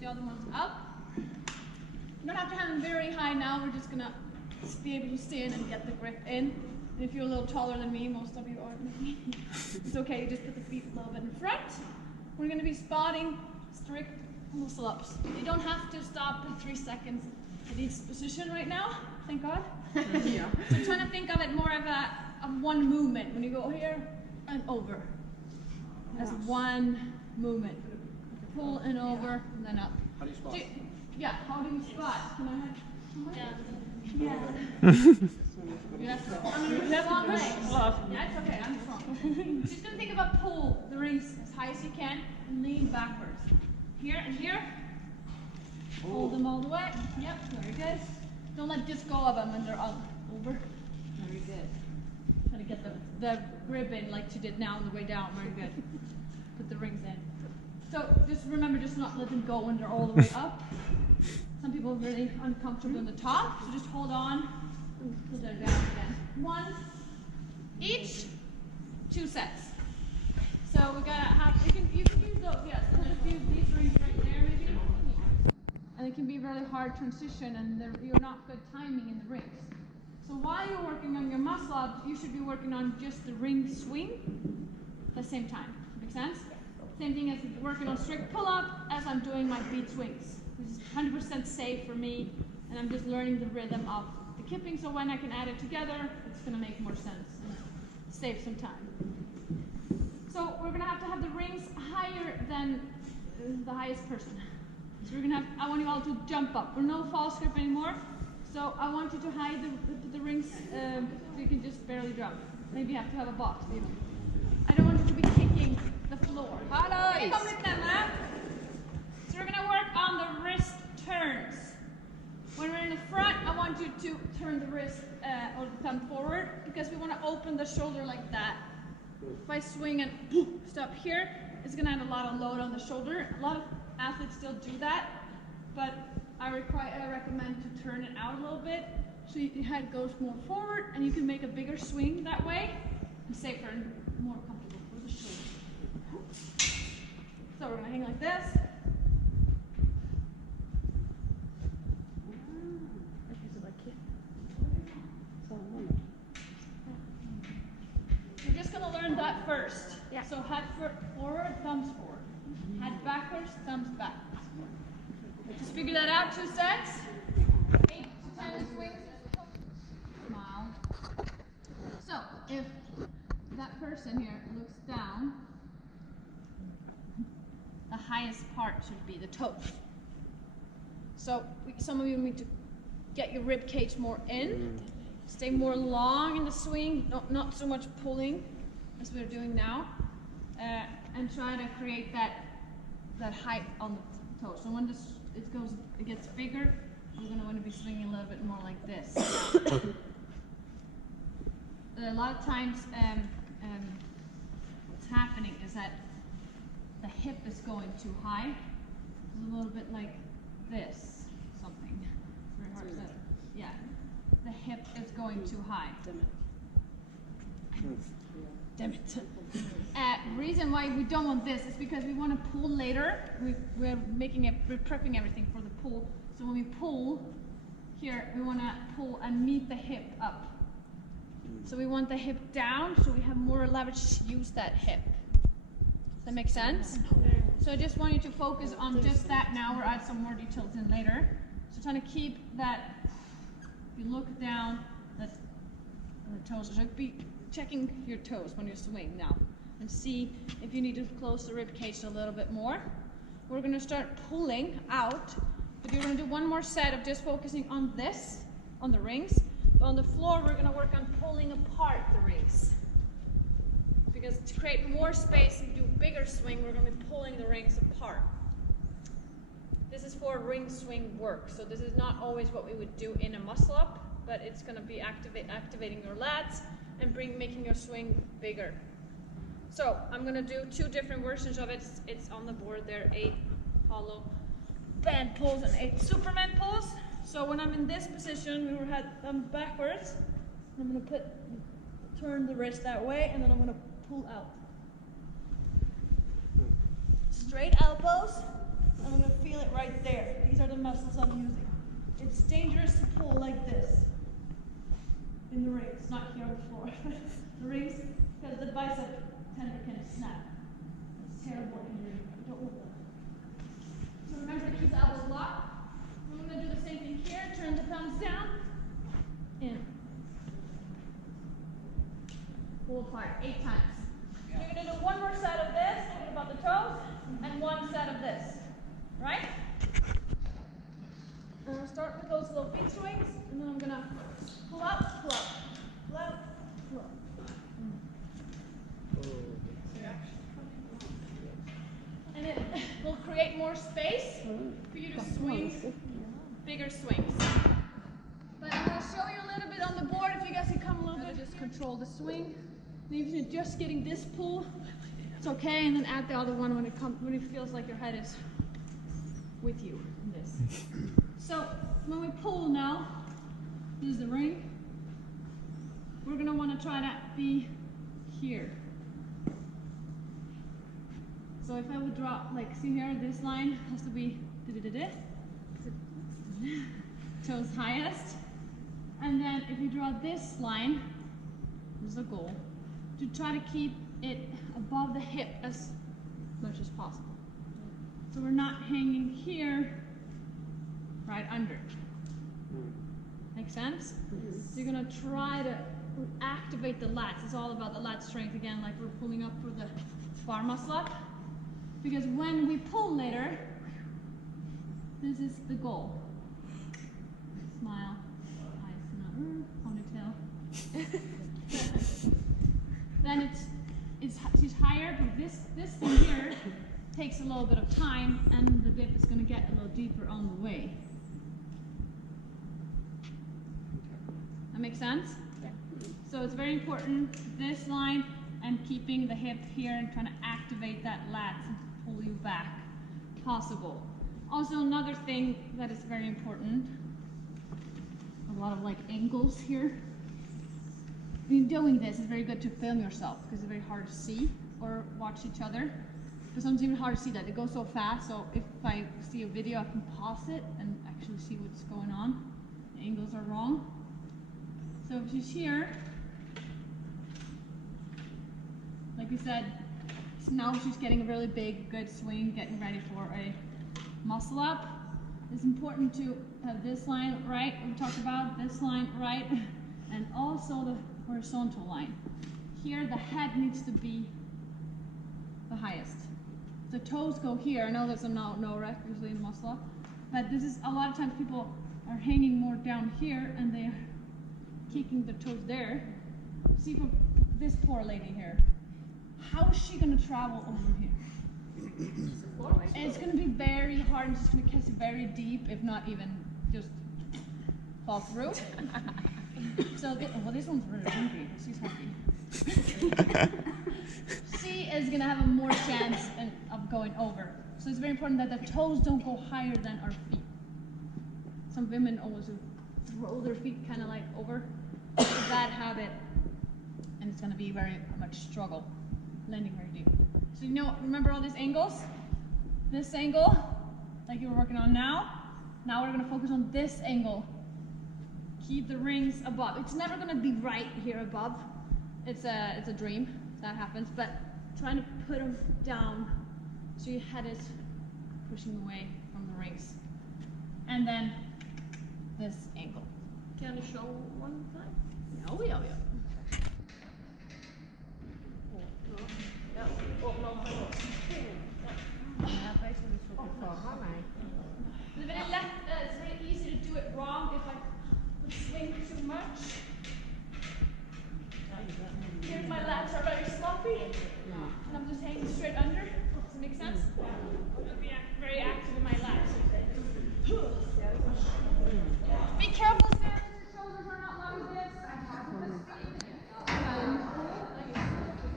the other ones up. You don't have to have them very high now. We're just gonna be able to stand and get the grip in. And if you're a little taller than me, most of you are, maybe, it's okay. You just put the feet a little bit in front. We're gonna be spotting strict muscle ups. You don't have to stop in 3 seconds at each position right now. Thank God. Yeah. So I'm trying to think of it more of one movement. When you go here and over, as one movement. Pull and over, and then up. How do you spot? Yeah, how do you spot? Can I have? Yeah. You have to long legs. Yeah, it's okay, I'm strong. Just gonna think of a pull the rings as high as you can and lean backwards. Here and here. Hold them all the way. Yep, very good. Don't let just go of them when they're all over. Very good. Try to get the grip in like you did now on the way down. Very good. Put the rings in. So just remember, just not let them go when they're all the way up. Some people are really uncomfortable on the top, so just hold on until they're down again. One each, 2 sets. So we gotta have, you can use those, yes. So just use these rings right there maybe. And it can be a really hard transition and you're not good timing in the rings. So while you're working on your muscle ups, you should be working on just the ring swing at the same time. Make sense? Same thing as working on strict pull-up as I'm doing my beat swings. This is 100% safe for me, and I'm just learning the rhythm of the kipping, so when I can add it together, it's going to make more sense and save some time. So we're going to have the rings higher than the highest person. So we're going to have, I want you all to jump up. We're no false grip anymore, so I want you to hide the rings so you can just barely jump. Maybe you have to have a box even. I don't want you to be kicking the floor. Nice. So we're going to work on the wrist turns. When we're in the front, I want you to turn the wrist or the thumb forward because we want to open the shoulder like that. If I swing and stop here, it's going to add a lot of load on the shoulder. A lot of athletes still do that, but I recommend to turn it out a little bit so your head goes more forward and you can make a bigger swing that way and safer and more comfortable for the shoulder. So we're going to hang like this. We're just going to learn that first. Yeah. So head forward, thumbs forward. Head backwards, thumbs back. Just figure that out, 2 sets. 8 to 10 swings. Smile. So if that person here looks down, the highest part should be the toes. So some of you need to get your rib cage more in. Stay more long in the swing, not so much pulling as we're doing now, and try to create that height on the toes. So when it gets bigger, we're going to want to be swinging a little bit more like this. A lot of times, what's happening is that the hip is going too high. It's a little bit like this, something. It's very hard to, yeah. The hip is going too high. Damn it. Reason why we don't want this is because we want to pull later. We're prepping everything for the pull. So when we pull here, we want to pull and meet the hip up. So we want the hip down, so we have more leverage to use that hip. Does that make sense? So I just want you to focus on just that now. We'll add some more details in later. So trying to keep that. If you look down, the toes. So be checking your toes when you swing now, and see if you need to close the rib cage a little bit more. We're going to start pulling out, but you're going to do one more set of just focusing on this, on the rings. But on the floor, we're going to work on pulling apart the rings. Because to create more space and do bigger swing, we're going to be pulling the rings apart. This is for ring swing work, so this is not always what we would do in a muscle up, but it's going to be activating your lats and making your swing bigger. So I'm going to do 2 different versions of it. It's on the board there, 8 hollow band pulls and 8 Superman pulls. So when I'm in this position, we will have them backwards. I'm going to turn the wrist that way, and then I'm going to pull out. Straight elbows. I'm going to feel it right muscles I'm using. It's dangerous to pull like this in the rings, not here on the floor. The rings, because the bicep tendon can snap. It's terrible injury. Don't want that. So remember to keep the elbows locked. I'm going to do the same thing here. Turn the thumbs down. In. Pull apart 8 times. You're going to do one more set of this, thinking about the toes, and one set of this. Right? And I'll start with those little feet swings, and then I'm going to pull up, pull up, pull up, pull up. And it will create more space for you to swing bigger swings. But I'm going to show you a little bit on the board. If you guys can come a little bit, just control the swing. And if you're just getting this pull, it's okay. And then add the other one when it feels like your head is with you in this. So when we pull now, this is the ring. We're going to want to try to be here. So if I would draw, like, see here, this line has to be toes highest. And then if you draw this line, this is a goal, to try to keep it above the hip as much as possible. So we're not hanging here, right under. Make sense? So you're gonna try to activate the lats. It's all about the lat strength again, like we're pulling up for the bar muscle up. Because when we pull later, this is the goal. Smile, eyes, ponytail. Then she's higher, but this thing here takes a little bit of time, and the dip is going to get a little deeper on the way. That makes sense? Yeah. So it's very important, this line, and keeping the hip here and trying to activate that lat and pull you back, possible. Also, another thing that is very important, a lot of like angles here. When you're doing this, it's very good to film yourself because it's very hard to see or watch each other. But sometimes it's even hard to see that. It goes so fast, so if I see a video, I can pause it and actually see what's going on. The angles are wrong. So if she's here, like we said, now she's getting a really big, good swing, getting ready for a muscle up. It's important to have this line right, we talked about this line right, and also the horizontal line. Here the head needs to be the highest. The toes go here. I know there's a no rec usually in muscle up, but this is a lot of times people are hanging more down here and they're kicking the toes there. See for this poor lady here, how is she going to travel over here? And it's going to be very hard, and she's going to catch it very deep, if not even just fall through. So, well, this one's really hungry. She's happy. She is going to have a more chance of going over. So it's very important that the toes don't go higher than our feet. Some women always throw their feet kind of like over. It's a bad habit, and it's going to be very much struggle, landing very deep. So remember all these angles? This angle, like you were working on now. Now we're going to focus on this angle. Keep the rings above. It's never going to be right here above. It's a dream that happens, but trying to put them down so your head is pushing away from the rings. And then this angle. Can you show one time? Oh, yeah. It's very easy to do it wrong if I would swing too much. Here my lats are very sloppy, and I'm just hanging straight under. Does it make sense? I'm going to be very active in my lats. Be careful, Sam. Your shoulders are not like this. I have to put speed.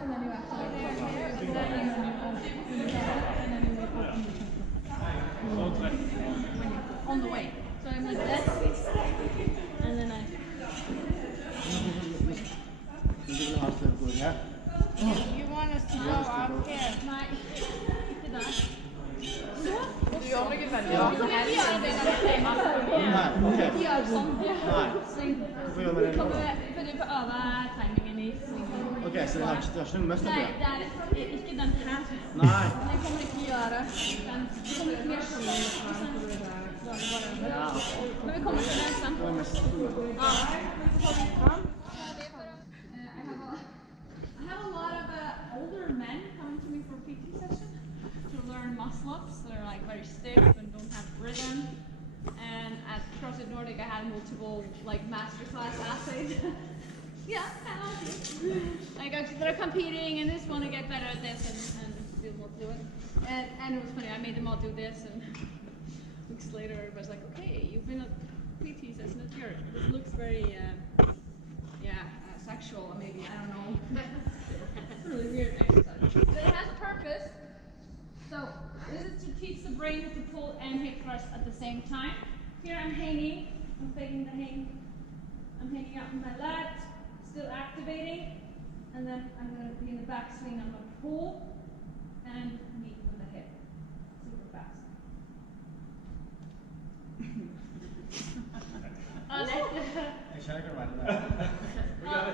And then you have to go there, and then you on the way. So I'm like this, and then I. You want us to go up here? kommer ikke gjøre det når det er masse. Nei, ok. Ikke gjøre sånn. Nei. Sving. Hvorfor gjør vi det nå? For du får øve timingen i svingen. Ok, så det har ikke noe mest å Nei, gjøre? det er ikke den her. Nei. Den kommer ikke gjøre. Den kommer ikke mer sånn. Ja. Men vi kommer til det sen. Det var mest. I have a lot of older men coming to me for PT session to learn muscle-ups. They're like very stiff and don't have rhythm. And at CrossFit Nordic, I had multiple like masterclass athletes. Yeah, kind of like they're competing and just want to get better at this and feel more fluid. And it was funny. I made them all do this, and weeks later, it was like, okay, you've been at PT session at yours. This looks very, sexual, maybe. I don't know. It's a really weird exercise. But it has a purpose. So this is to teach the brain to pull and hip thrust at the same time. Here I'm hanging. I'm taking the hang. I'm hanging out with my lats, still activating, and then I'm going to be in the back swing. I'm going to pull and meet with the hip. Super fast. Jeg kjenner ikke det.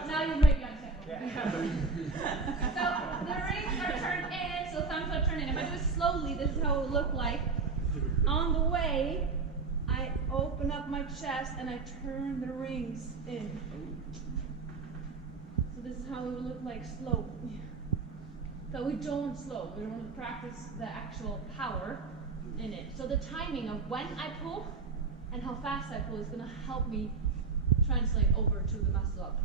Now you make yourself. So the rings are turned in, so thumbs are turned in. If I do it slowly, this is how it will look like. On the way, I open up my chest and I turn the rings in. So this is how it will look like slow. So we don't slow. We want to practice the actual power in it. So the timing of when I pull and how fast I pull is going to help me translate over to the muscle up.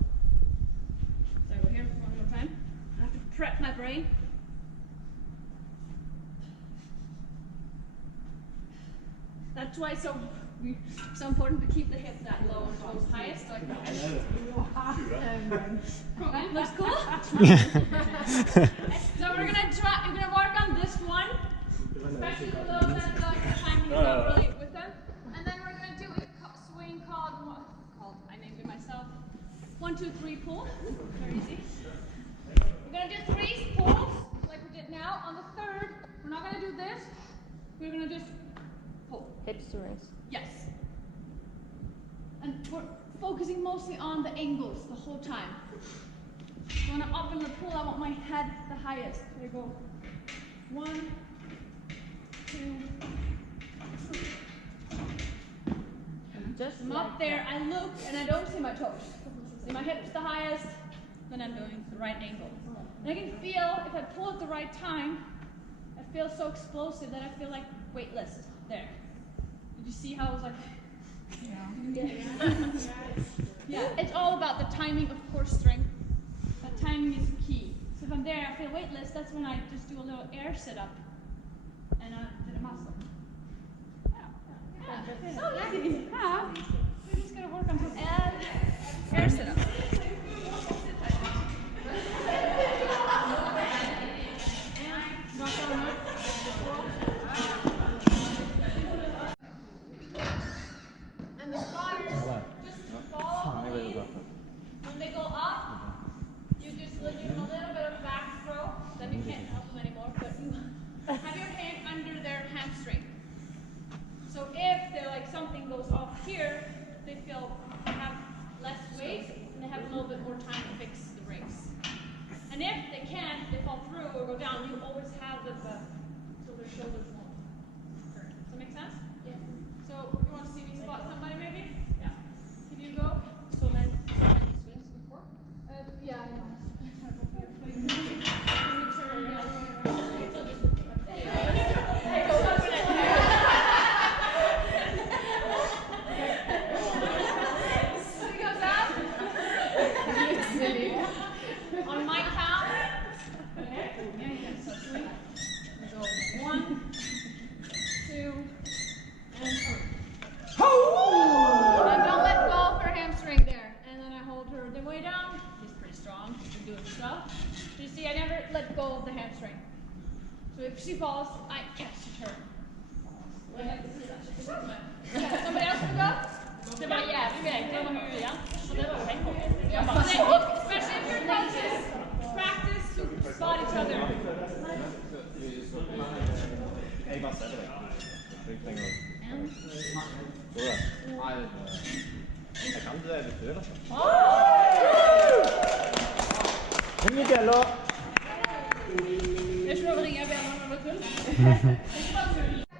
So I go here one more time. I have to prep my brain. That's why it's so important to keep the hip that low and toes highest. So I can looks cool. So we're gonna work on this one, especially with those that like the timing is not really with them. And then we're gonna do a swing called I named it myself. 1, 2, 3 pull. Very easy. We're gonna do 3 pulls like we did now. On the third, we're not gonna do this. We're gonna just pull. Hips to rings. Yes. And we're focusing mostly on the angles the whole time. So when I'm up in the pull, I want my head the highest. There you go. 1, 2, 3. Just I'm up there, I look, and I don't see my toes. See my hips the highest, then I'm doing the right angle. And I can feel, if I pull at the right time, I feel so explosive that I feel like weightless there. Did you see how I was like, yeah, it's all about the timing of core strength. But timing is key. So if I'm there, I feel weightless, that's when I just do a little air sit-up. And I did a muscle. Yeah. So easy. Yeah. We're just going to work on some air sit-up. And the spotters just follow the lead. When they go up, you just give them a little bit of back throw. Then you can't help them anymore, but you have your hand under their hamstring. So if they're like something goes off here, they have less weight and they have a little bit more time to fix the rings. And if they can't, they fall through or go down, you always have them so their shoulders won't turn. Does that make sense? Yeah. So you want to see me spot somebody maybe? Yeah. Can you go? So many swings before? Yeah, I know. On my count, so 3. So 1, Nej, jeg kan det af det fødder.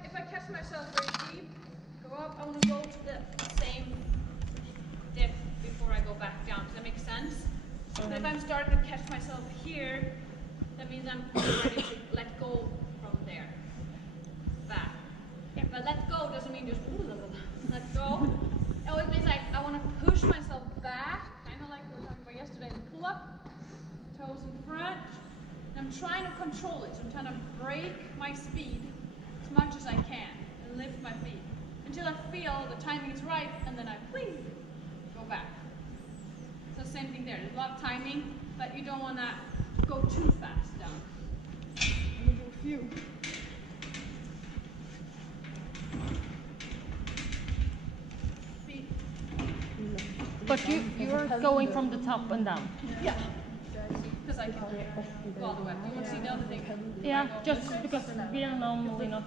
If I catch myself very deep, go up, I want to go to the same depth before I go back down. Does that make sense? So if I'm starting to catch myself here, that means I'm ready to let go from there. Back. But let go doesn't mean just let go. It always means like I want to push myself back, kind of like we were talking about yesterday, the pull up, toes in front. And I'm trying to control it, so I'm trying to break my speed as much as I can and lift my feet until I feel the timing is right, and then I please go back. So same thing there. There's a lot of timing, but you don't want to go too fast down. I'm gonna do a few. Feet. But you're going from the top and down. Yeah. Because I can go all the way up. You want to see the other thing? Yeah, just because we are normally not.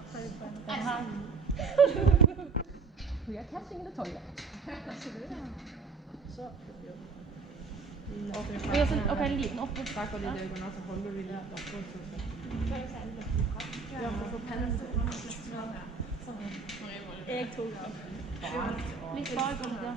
We are catching the toilet. Og jeg sådan, okay, en liten oppoverbakke. Fordi det går nok til håndbevillig og jeg får på panden. Jeg tog det. Litt bak, ja.